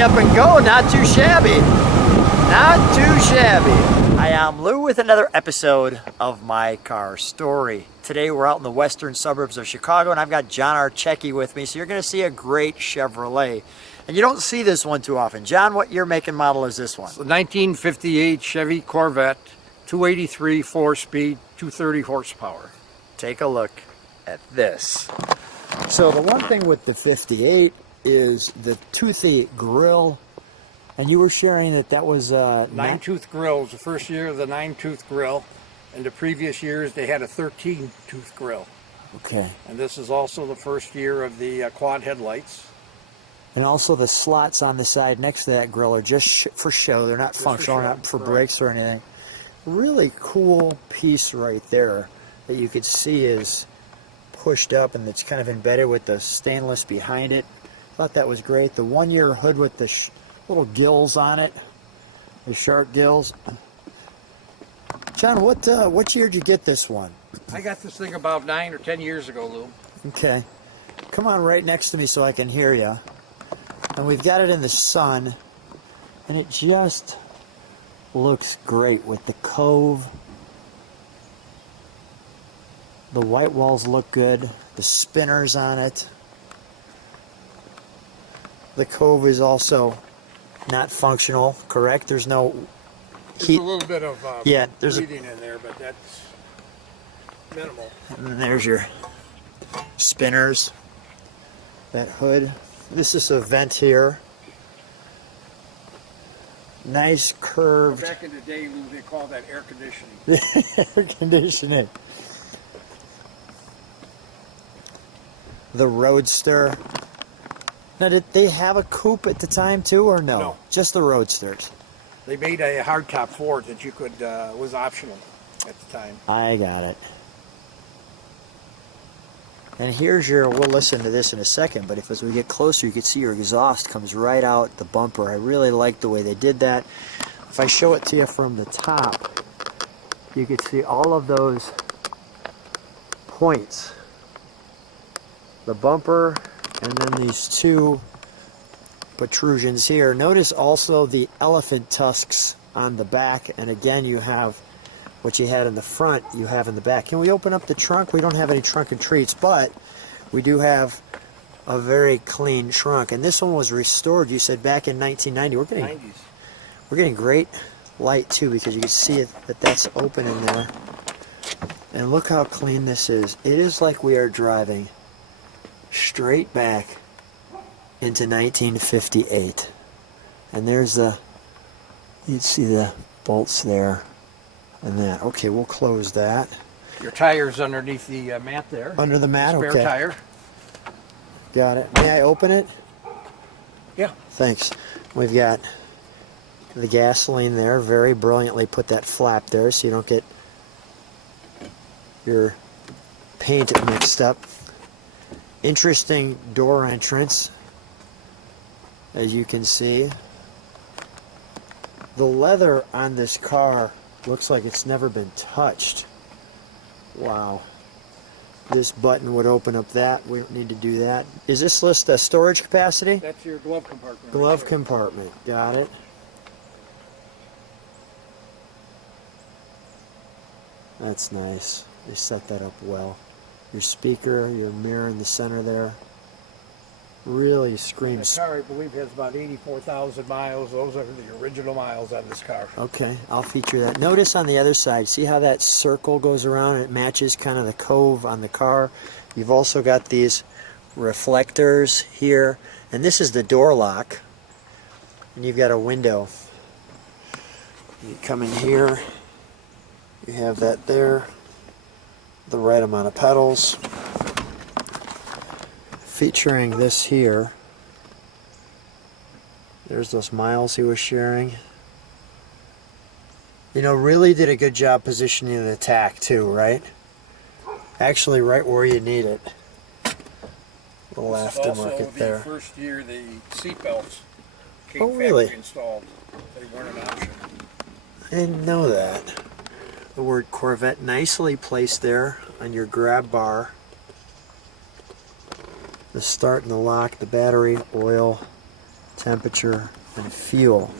ready, up and go. Not too shabby. Not too shabby. Hi, I'm Lou with another episode of My Car Story. Today we're out in the western suburbs of Chicago, and I've got John Archacki with me. So you're going to see a great Chevrolet. And you don't see this one too often. John, what year, make, and model is this one? 1958 Chevy Corvette, 283 4-speed, 230 horsepower. Take a look at this. So the one thing with the 58 is the toothy grill, and you were sharing that was a 9-tooth grill. It was the first year of the 9-tooth grill. In the previous years they had a 13-tooth grill. Okay. And this is also the first year of the quad headlights. And also the slots on the side next to that grill are just for show. They're not functional, not for brakes or anything. Really cool piece right there that you could see is pushed up, and it's kind of embedded with the stainless behind it. Thought that was great. The 1-year hood with the little gills on it, the shark gills. John, what year did you get this one? I got this thing about 9 or 10 years ago, Lou. Okay. Come on right next to me so I can hear you. And we've got it in the sun, and it just looks great with the cove. The white walls look good. The spinners on it. The cove is also not functional, correct? There's no There's heat. a little bit of bleeding in there, but that's minimal. And then there's your spinners. That hood. This is a vent here. Nice curved. Back in the day, Lou, they called that air conditioning. Air conditioning. The Roadster. Now, did they have a coupe at the time too, or no? No. Just the Roadsters. They made a hardtop Ford that you could was optional at the time. I got it. And here's your, we'll listen to this in a second, but as we get closer, you can see your exhaust comes right out the bumper. I really like the way they did that. If I show it to you from the top, you can see all of those points. The bumper, and then these two protrusions here. Notice also the elephant tusks on the back, and again you have what you had in the front, you have in the back. Can we open up the trunk? We don't have any trunk and treats, but we do have a very clean trunk. And this one was restored, you said, back in 1990. We're getting great light too, because you can see that that's open in there. And look how clean this is. It is like we are driving straight back into 1958. And there's the, you'd see the bolts there. And that. Okay, we'll close that. Your tire's underneath the mat there. Under the mat, spare okay. Tire. Got it. May I open it? Yeah. Thanks. We've got the gasoline there. Very brilliantly put that flap there so you don't get your paint mixed up. Interesting door entrance, as you can see. The leather on this car looks like it's never been touched. Wow. This button would open up that. We don't need to do that. Is this list a storage capacity? That's your glove compartment. Glove compartment. Got it. That's nice. They set that up well. Your speaker, your mirror in the center there. Really screams. The car, I believe, has about 84,000 miles. Those are the original miles on this car. Okay, I'll feature that. Notice on the other side, see how that circle goes around? It matches kind of the cove on the car. You've also got these reflectors here, and this is the door lock. And you've got a window. You come in here, you have that there, the right amount of pedals. Featuring this here, there's those miles he was sharing. You know, really did a good job positioning the tack too, right? Actually right where you need it. Little aftermarket there. Also, the first year the seat belts came really? installed. They weren't an option. I didn't know that. The word Corvette nicely placed there on your grab bar. The start and the lock, the battery, oil, temperature, and fuel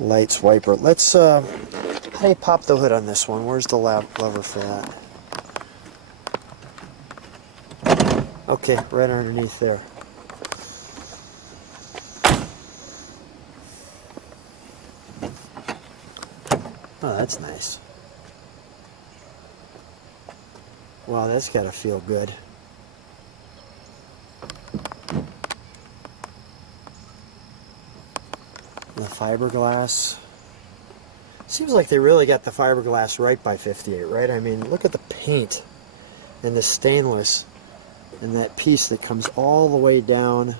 lights wiper. Let's, how do you pop the hood on this one? Where's the lever for that? Okay, right underneath there. Oh, that's nice. Wow, that's gotta feel good. The fiberglass. Seems like they really got the fiberglass right by 58, right? I mean, look at the paint and the stainless and that piece that comes all the way down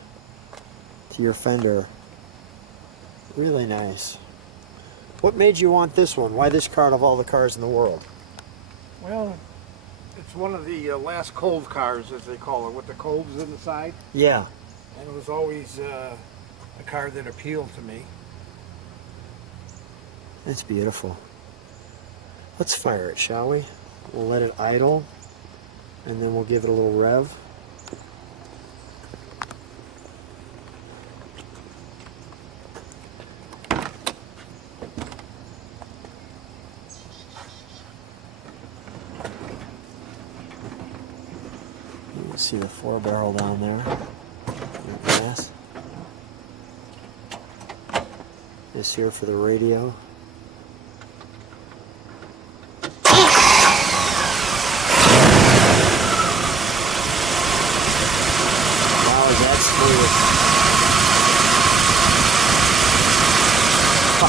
to your fender. Really nice. What made you want this one? Why this car out of all the cars in the world? Well, it's one of the last cove cars, as they call it, with the coves in the side. Yeah. And it was always a car that appealed to me. That's beautiful. Let's fire it, shall we? We'll let it idle, and then we'll give it a little rev. You can see the 4-barrel down there. Gas. This here for the radio.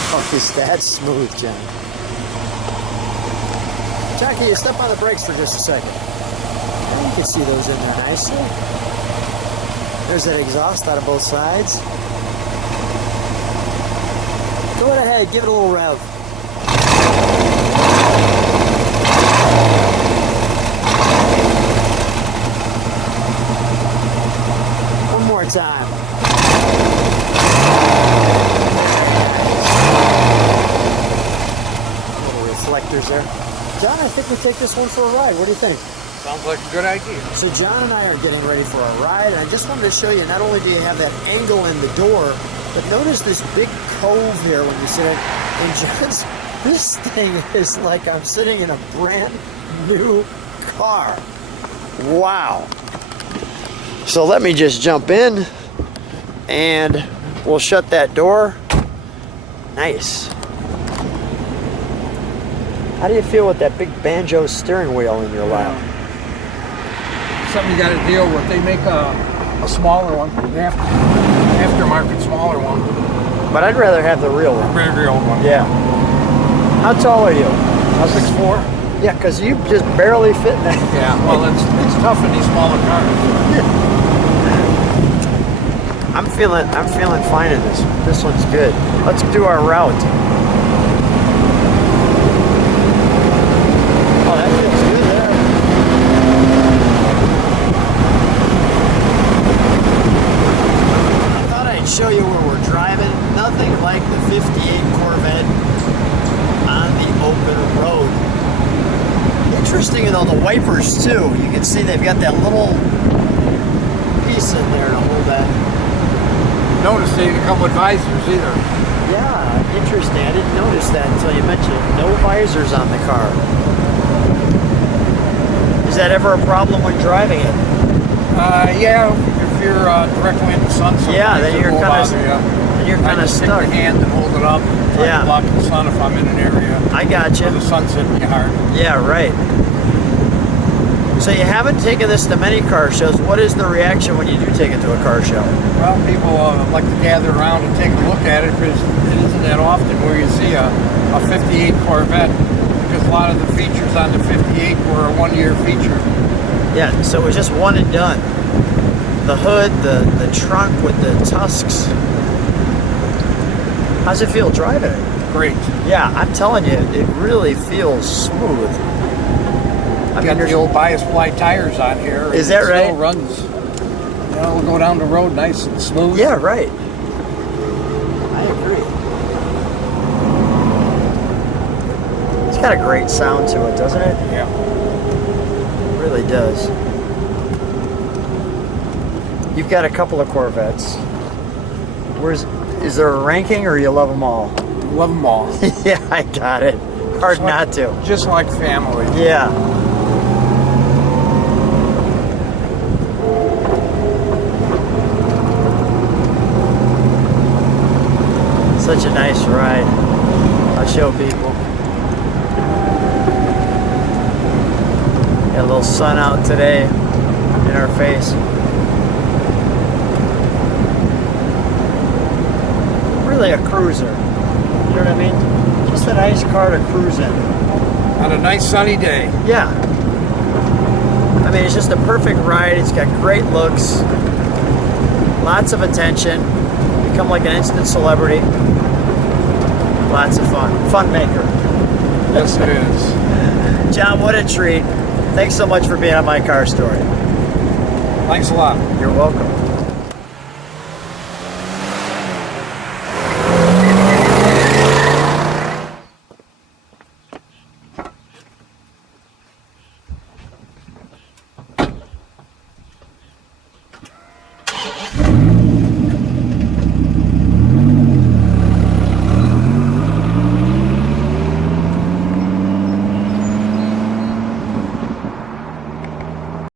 Oh, is that smooth, John? Jackie, you step on the brakes for just a second. Now you can see those in there nicely. There's that exhaust out of both sides. Go ahead, give it a little rev. One more time. Reflectors there. John, I think we'll take this one for a ride. What do you think? Sounds like a good idea. So John and I are getting ready for a ride, and I just wanted to show you, not only do you have that angle in the door, but notice this big cove here when you sit in. And John's, this thing is like I'm sitting in a brand new car. Wow. So let me just jump in, and we'll shut that door. Nice. How do you feel with that big banjo steering wheel in your lap? Something you got to deal with. They make a smaller one, an aftermarket smaller one. But I'd rather have the real one. Real one. Yeah. How tall are you? 6'4". Yeah, because you just barely fit in that. Yeah, well, it's tough in these smaller cars. I'm feeling fine in this. This one's good. Let's do our route. Oh, that feels good there. I thought I'd show you where we're driving. Nothing like the 58 Corvette on the open road. Interesting though, the wipers too. You can see they've got that little piece in there to hold that. Notice they didn't come with visors either. Yeah, interesting. I didn't notice that until you mentioned it. No visors on the car. Is that ever a problem when driving it? Yeah, if you're directly in the sun, yeah, then you're kind of stuck. Take the hand and hold it up. Try to block the sun if I'm in an area. I got you. The sun's hitting me hard. Yeah, right. So you haven't taken this to many car shows. What is the reaction when you do take it to a car show? Well, people like to gather around and take a look at it because it isn't that often where you see a 58 Corvette, because a lot of the features on the 58 were a one-year feature. Yeah, so it was just one and done. The hood, the trunk with the tusks. How's it feel driving it? Great. Yeah, I'm telling you, it really feels smooth. I got the old bias ply tires on here. Is that right? It still runs. You know, we'll go down the road nice and smooth. Yeah, right. I agree. It's got a great sound to it, doesn't it? Yeah. It really does. You've got a couple of Corvettes. Is there a ranking, or you love them all? Love them all. Yeah, I got it. Hard not to. Just like family. Yeah. Such a nice ride. I'll show people. Got a little sun out today in our face. Really a cruiser. You know what I mean? Just a nice car to cruise in. On a nice sunny day. Yeah. I mean, it's just a perfect ride. It's got great looks. Lots of attention. Become like an instant celebrity. Lots of fun. Fun maker. Yes, it is. John, what a treat. Thanks so much for being on My Car Story. Thanks a lot. You're welcome.